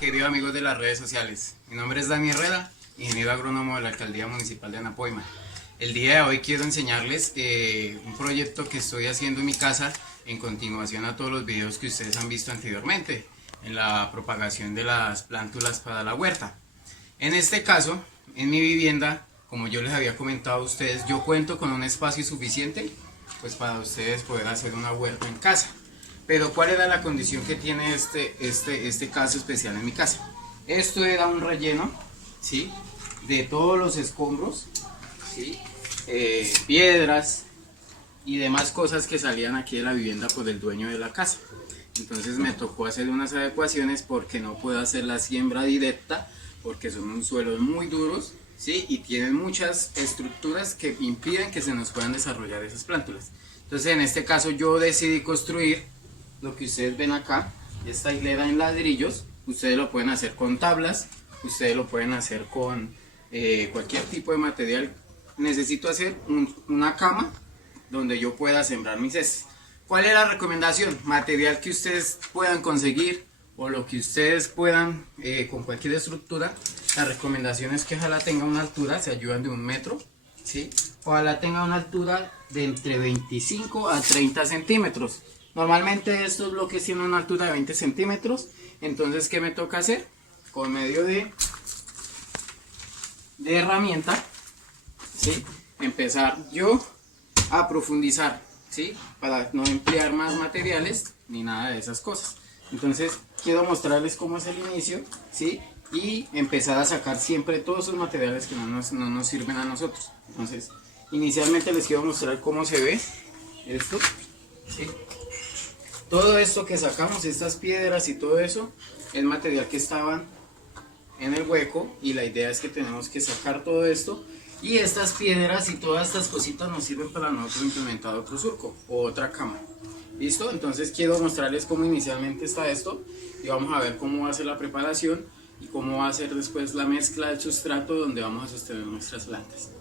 Queridos amigos de las redes sociales, mi nombre es Dani Herrera, ingeniero agrónomo de la Alcaldía Municipal de Anapoima. El día de hoy quiero enseñarles un proyecto que estoy haciendo en mi casa en continuación a todos los videos que ustedes han visto anteriormente en la propagación de las plántulas para la huerta. En este caso, en mi vivienda, como yo les había comentado a ustedes, yo cuento con un espacio suficiente pues para ustedes poder hacer una huerta en casa. Pero ¿cuál era la condición que tiene este caso especial en mi casa? Esto era un relleno, ¿sí?, de todos los escombros, ¿sí?, piedras y demás cosas que salían aquí de la vivienda por el dueño de la casa. Entonces me tocó hacer unas adecuaciones porque no puedo hacer la siembra directa porque son unos suelos muy duros, ¿sí?, y tienen muchas estructuras que impiden que se nos puedan desarrollar esas plántulas. Entonces en este caso yo decidí construir lo que ustedes ven acá, esta hilera en ladrillos. Ustedes lo pueden hacer con tablas, ustedes lo pueden hacer con cualquier tipo de material. Necesito hacer una cama donde yo pueda sembrar mis cestas. ¿Cuál es la recomendación? Material que ustedes puedan conseguir o lo que ustedes puedan con cualquier estructura. La recomendación es que ojalá tenga una altura, se ayudan de 1 metro, ¿sí? Ojalá tenga una altura de entre 25 a 30 centímetros. Normalmente estos bloques tienen una altura de 20 centímetros. Entonces, ¿qué me toca hacer? Con medio de herramienta, ¿sí?, empezar yo a profundizar, ¿sí?, para no emplear más materiales ni nada de esas cosas. Entonces quiero mostrarles cómo es el inicio, ¿sí?, y empezar a sacar siempre todos esos materiales que no nos sirven a nosotros. Entonces inicialmente les quiero mostrar cómo se ve esto, ¿sí? Todo esto que sacamos, estas piedras y todo eso, es material que estaban en el hueco, y la idea es que tenemos que sacar todo esto, y estas piedras y todas estas cositas nos sirven para nosotros implementar otro surco o otra cama. ¿Listo? Entonces quiero mostrarles cómo inicialmente está esto, y vamos a ver cómo va a ser la preparación y cómo va a ser después la mezcla del sustrato donde vamos a sostener nuestras plantas.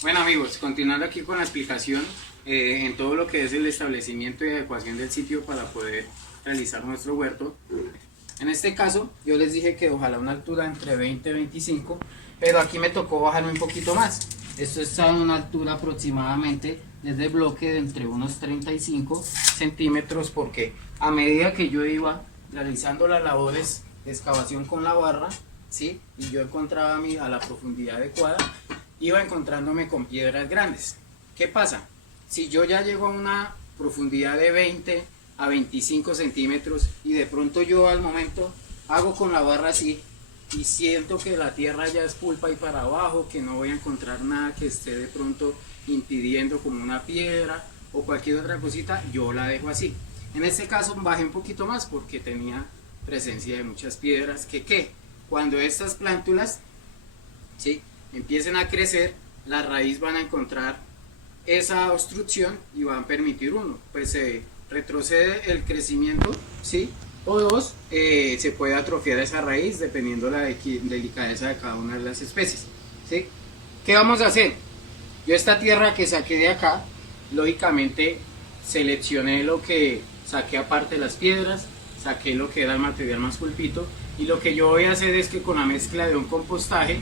Bueno amigos, continuando aquí con la explicación en todo lo que es el establecimiento y adecuación del sitio para poder realizar nuestro huerto. En este caso yo les dije que ojalá una altura entre 20 y 25, pero aquí me tocó bajarme un poquito más. Esto está en una altura aproximadamente desde el bloque de entre unos 35 centímetros, porque a medida que yo iba realizando las labores de excavación con la barra, ¿sí?, y yo encontraba a la profundidad adecuada, iba encontrándome con piedras grandes. ¿Qué pasa? Si yo ya llego a una profundidad de 20 a 25 centímetros y de pronto yo al momento hago con la barra así y siento que la tierra ya es pulpa y para abajo, que no voy a encontrar nada que esté de pronto impidiendo, como una piedra o cualquier otra cosita, yo la dejo así. En este caso bajé un poquito más porque tenía presencia de muchas piedras que cuando estas plántulas, ¿sí?, empiecen a crecer, las raíces van a encontrar esa obstrucción y van a permitir pues retrocede el crecimiento, ¿sí?, o dos, se puede atrofiar esa raíz dependiendo de la delicadeza de cada una de las especies, ¿sí? ¿Qué vamos a hacer? Yo esta tierra que saqué de acá, lógicamente seleccioné lo que saqué aparte de las piedras, saqué lo que era el material más pulpito, y lo que yo voy a hacer es que con la mezcla de un compostaje,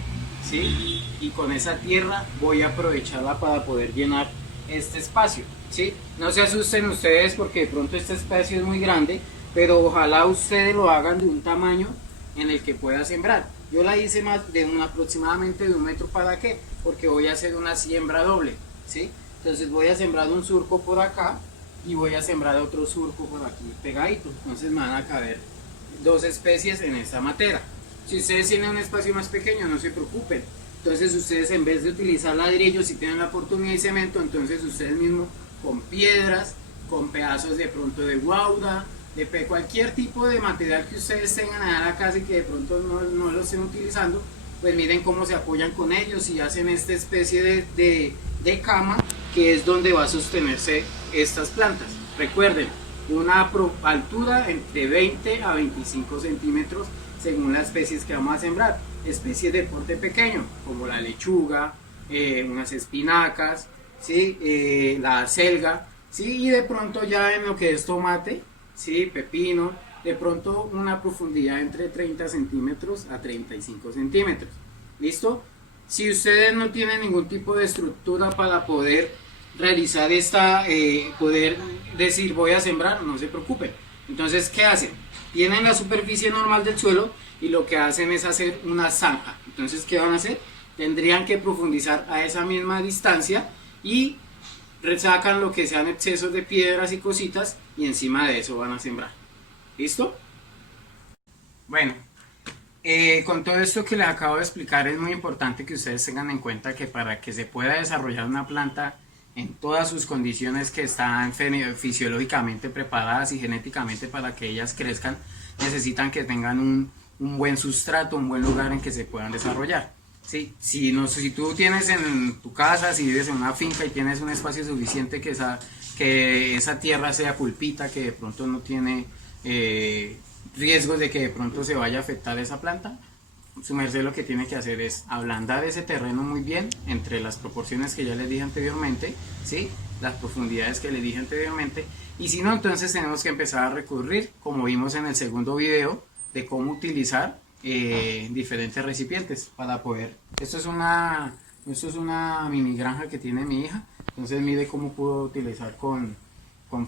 ¿sí?, y con esa tierra voy a aprovecharla para poder llenar este espacio, ¿sí? No se asusten ustedes porque de pronto este espacio es muy grande, pero ojalá ustedes lo hagan de un tamaño en el que pueda sembrar. Yo la hice más de aproximadamente de 1 metro. ¿Para qué? Porque voy a hacer una siembra doble, ¿sí? Entonces voy a sembrar un surco por acá y voy a sembrar otro surco por aquí pegadito. Entonces me van a caber 2 especies en esta matera. Si ustedes tienen un espacio más pequeño, no se preocupen. Entonces ustedes, en vez de utilizar ladrillos, si tienen la oportunidad de cemento, entonces ustedes mismos con piedras, con pedazos de pronto de guauda, de cualquier tipo de material que ustedes tengan allá en la casa y que de pronto no lo estén utilizando, pues miren cómo se apoyan con ellos y hacen esta especie de cama, que es donde va a sostenerse estas plantas. Recuerden, una altura entre 20 a 25 centímetros según las especies que vamos a sembrar. Especies de porte pequeño como la lechuga, unas espinacas, ¿sí?, la acelga, ¿sí?, y de pronto ya en lo que es tomate, ¿sí?, pepino, de pronto una profundidad entre 30 centímetros a 35 centímetros. ¿Listo? Si ustedes no tienen ningún tipo de estructura para poder realizar esta, poder decir voy a sembrar, no se preocupen. Entonces, ¿qué hacen? Tienen la superficie normal del suelo y lo que hacen es hacer una zanja. Entonces, ¿qué van a hacer? Tendrían que profundizar a esa misma distancia y resacan lo que sean excesos de piedras y cositas y encima de eso van a sembrar. ¿Listo? Bueno, con todo esto que les acabo de explicar es muy importante que ustedes tengan en cuenta que para que se pueda desarrollar una planta en todas sus condiciones que están fisiológicamente preparadas y genéticamente para que ellas crezcan, necesitan que tengan un buen sustrato, un buen lugar en que se puedan desarrollar. ¿Sí? Si tú tienes en tu casa, si vives en una finca y tienes un espacio suficiente que esa tierra sea pulpita, que de pronto no tiene riesgos de que de pronto se vaya a afectar esa planta, su merced lo que tiene que hacer es ablandar ese terreno muy bien entre las proporciones que ya les dije anteriormente, ¿sí? Las profundidades que les dije anteriormente, y si no, entonces tenemos que empezar a recurrir, como vimos en el segundo video, de cómo utilizar diferentes recipientes para poder. Esto es una mini granja que tiene mi hija, entonces mire cómo pudo utilizar con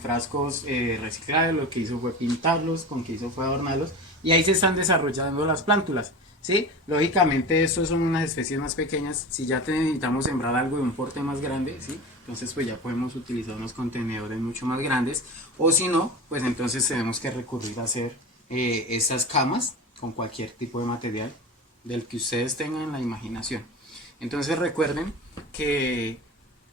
frascos reciclables. Lo que hizo fue pintarlos, con que hizo fue adornarlos, y ahí se están desarrollando las plántulas, ¿sí? Lógicamente estos son unas especies más pequeñas. Si ya necesitamos sembrar algo de un porte más grande, ¿sí? Entonces pues ya podemos utilizar unos contenedores mucho más grandes, o si no, pues entonces tenemos que recurrir a hacer estas camas con cualquier tipo de material del que ustedes tengan en la imaginación. Entonces recuerden que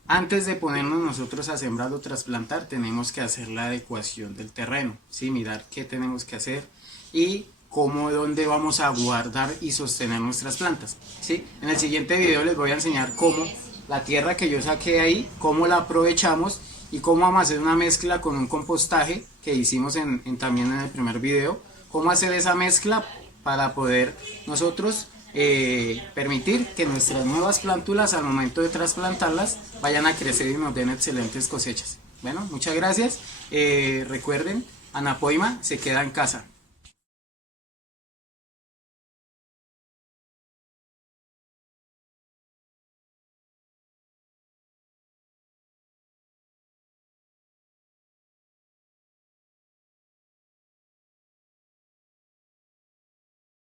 antes de ponernos nosotros a sembrar o trasplantar, tenemos que hacer la adecuación del terreno, ¿sí? Mirar qué tenemos que hacer y dónde vamos a guardar y sostener nuestras plantas, ¿sí? En el siguiente video les voy a enseñar cómo la tierra que yo saqué ahí, cómo la aprovechamos y cómo vamos a hacer una mezcla con un compostaje que hicimos también en el primer video, cómo hacer esa mezcla para poder nosotros permitir que nuestras nuevas plántulas al momento de trasplantarlas vayan a crecer y nos den excelentes cosechas. Bueno, muchas gracias. Recuerden, Anapoima se queda en casa.